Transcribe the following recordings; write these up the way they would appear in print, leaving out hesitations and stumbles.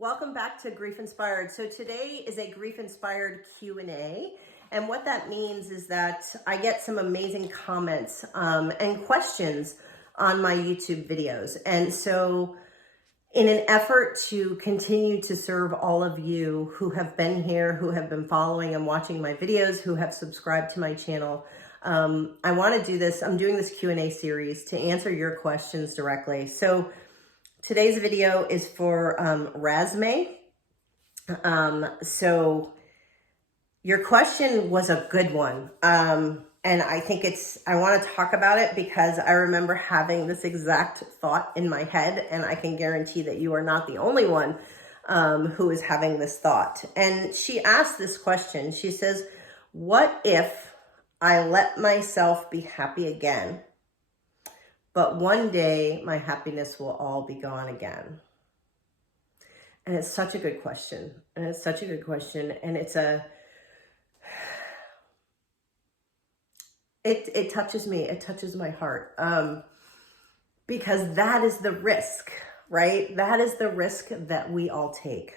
Welcome back to Grief Inspired. So today is a Grief Inspired Q&A. And what that means is that I get some amazing comments and questions on my YouTube videos. And so in an effort to continue to serve all of you who have been here, who have been following and watching my videos, who have subscribed to my channel, I want to do this. I'm doing this Q&A series to answer your questions directly. So today's video is for Razzmae. So your question was a good one. And I think I want to talk about it because I remember having this exact thought in my head, and I can guarantee that you are not the only one who is having this thought. And she asked this question. She says, what if I let myself be happy again, but one day my happiness will all be gone again? And it's such a good question. And it's such a good question. And it touches me. It touches my heart. Because that is the risk, right? That is the risk that we all take.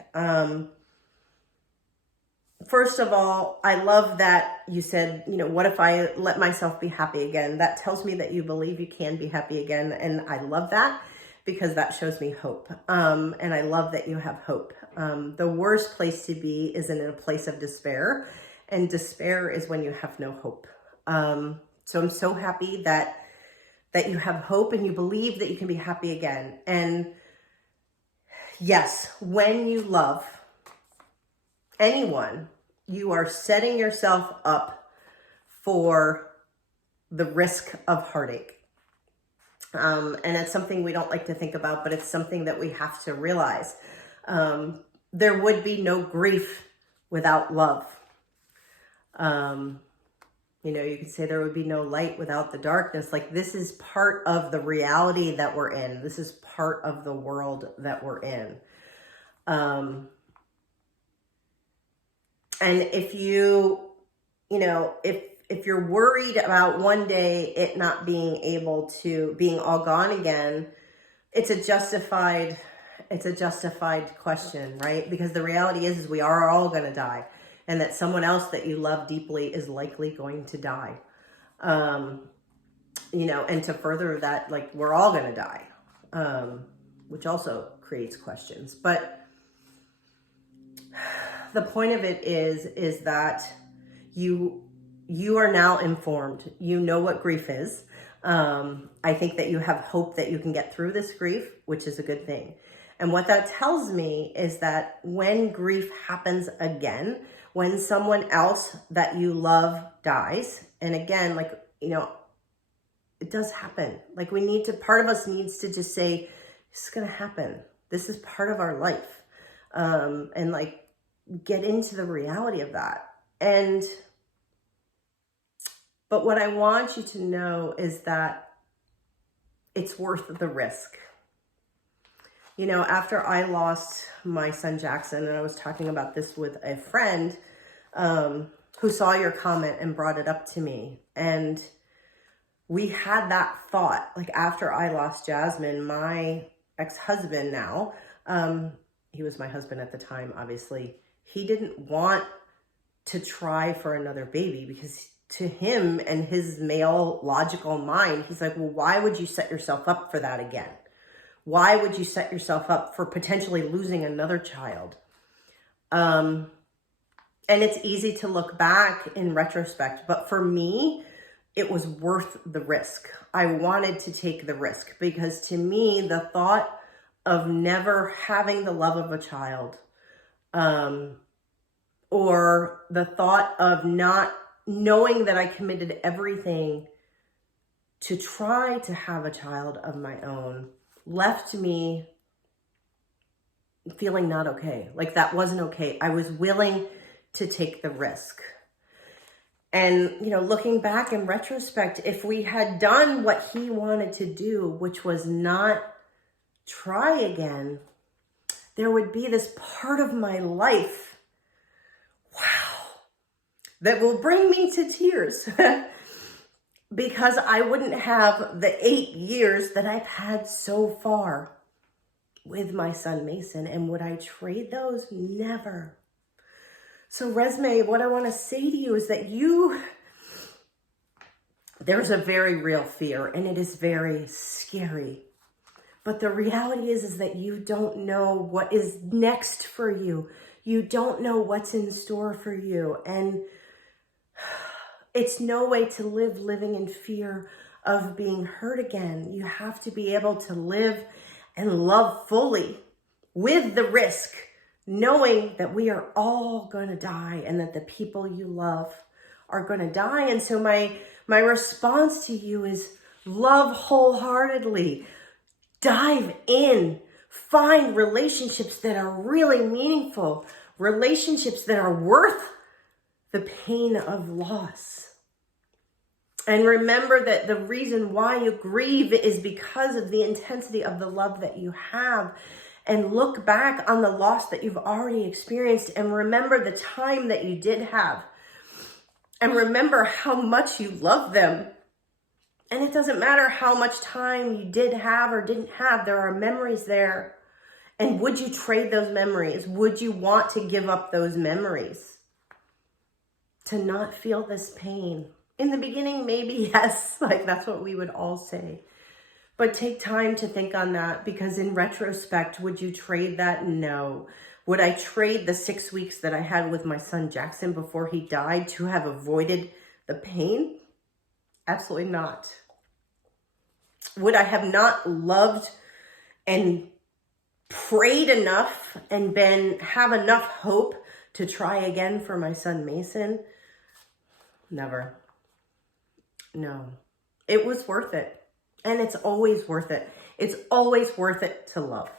First of all, I love that you said, what if I let myself be happy again? That tells me that you believe you can be happy again. And I love that because that shows me hope. And I love that you have hope. The worst place to be is in a place of despair. And despair is when you have no hope. So I'm so happy that you have hope and you believe that you can be happy again. And yes, when you love anyone, you are setting yourself up for the risk of heartache. And it's something we don't like to think about, but it's something that we have to realize. There would be no grief without love. You could say there would be no light without the darkness. Like, this is part of the reality that we're in. This is part of the world that we're in. And if if you're worried about one day it not being all gone again, it's a justified question, right? Because the reality is we are all going to die, and that someone else that you love deeply is likely going to die. And to further that, like, we're all going to die, which also creates questions. But the point of it is that you are now informed. You know what grief is. I think that you have hope that you can get through this grief, which is a good thing. And what that tells me is that when grief happens again, when someone else that you love dies, and again, it does happen. Like, part of us needs to just say, it's going to happen. This is part of our life. And get into the reality of that. But what I want you to know is that it's worth the risk. After I lost my son Jackson, and I was talking about this with a friend who saw your comment and brought it up to me. And we had that thought, like, after I lost Jasmine, my ex-husband now, he was my husband at the time, obviously, he didn't want to try for another baby because to him and his male logical mind, he's like, well, why would you set yourself up for that again? Why would you set yourself up for potentially losing another child? And it's easy to look back in retrospect, but for me, it was worth the risk. I wanted to take the risk because to me, the thought of never having the love of a child, or the thought of not knowing that I committed everything to try to have a child of my own, left me feeling not okay. Like, that wasn't okay. I was willing to take the risk. And, looking back in retrospect, if we had done what he wanted to do, which was not try again, there would be this part of my life, wow, that will bring me to tears because I wouldn't have the 8 years that I've had so far. with my son Mason. And would I trade those? Never. So Razzmae, what I want to say to you is that there's a very real fear, and it is very scary. But the reality is that you don't know what is next for you. You don't know what's in store for you. And it's no way to live living in fear of being hurt again. You have to be able to live and love fully with the risk, knowing that we are all going to die and that the people you love are going to die. And so my response to you is love wholeheartedly. Dive in. Find relationships that are really meaningful. Relationships that are worth the pain of loss. And remember that the reason why you grieve is because of the intensity of the love that you have. And look back on the loss that you've already experienced and remember the time that you did have. And remember how much you love them. And it doesn't matter how much time you did have or didn't have, there are memories there. And would you trade those memories? Would you want to give up those memories to not feel this pain? In the beginning, maybe yes, like that's what we would all say. But take time to think on that, because in retrospect, would you trade that? No. Would I trade the 6 weeks that I had with my son Jackson before he died to have avoided the pain? Absolutely not. Would I have not loved and prayed enough and have enough hope to try again for my son Mason? Never. No. It was worth it. And it's always worth it. It's always worth it to love.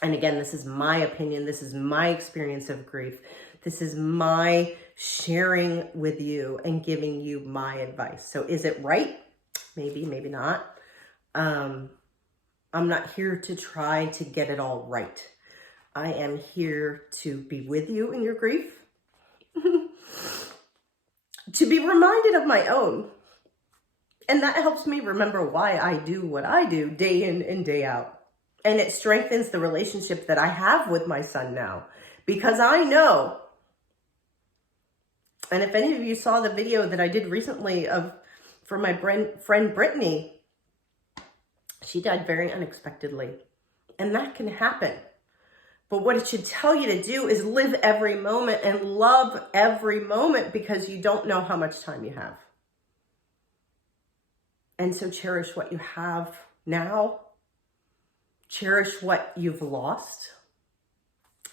And again, this is my opinion. This is my experience of grief. This is my sharing with you and giving you my advice. So is it right? Maybe, maybe not. I'm not here to try to get it all right. I am here to be with you in your grief. To be reminded of my own. And that helps me remember why I do what I do day in and day out. And it strengthens the relationship that I have with my son now. Because I know, and if any of you saw the video that I did recently for my friend Brittany, she died very unexpectedly. And that can happen. But what it should tell you to do is live every moment and love every moment, because you don't know how much time you have. And so cherish what you have now. Cherish what you've lost.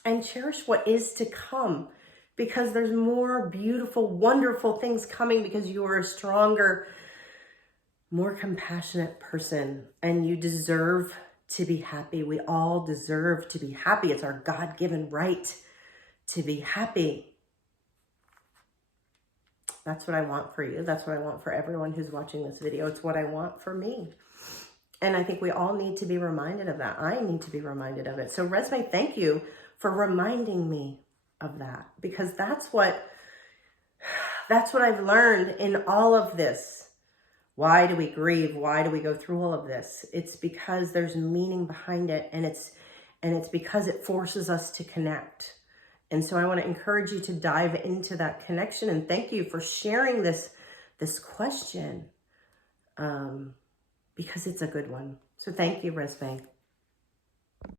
And cherish what is to come. Because there's more beautiful, wonderful things coming, because you are a stronger, more compassionate person. And you deserve to be happy. We all deserve to be happy. It's our God-given right to be happy. That's what I want for you. That's what I want for everyone who's watching this video. It's what I want for me. And I think we all need to be reminded of that. I need to be reminded of it. So Razzmae, thank you for reminding me of that, because that's what I've learned in all of this. Why do we grieve? Why do we go through all of this? It's because there's meaning behind it, and it's because it forces us to connect. And so I want to encourage you to dive into that connection. And thank you for sharing this question, because it's a good one. So thank you, Razzmae.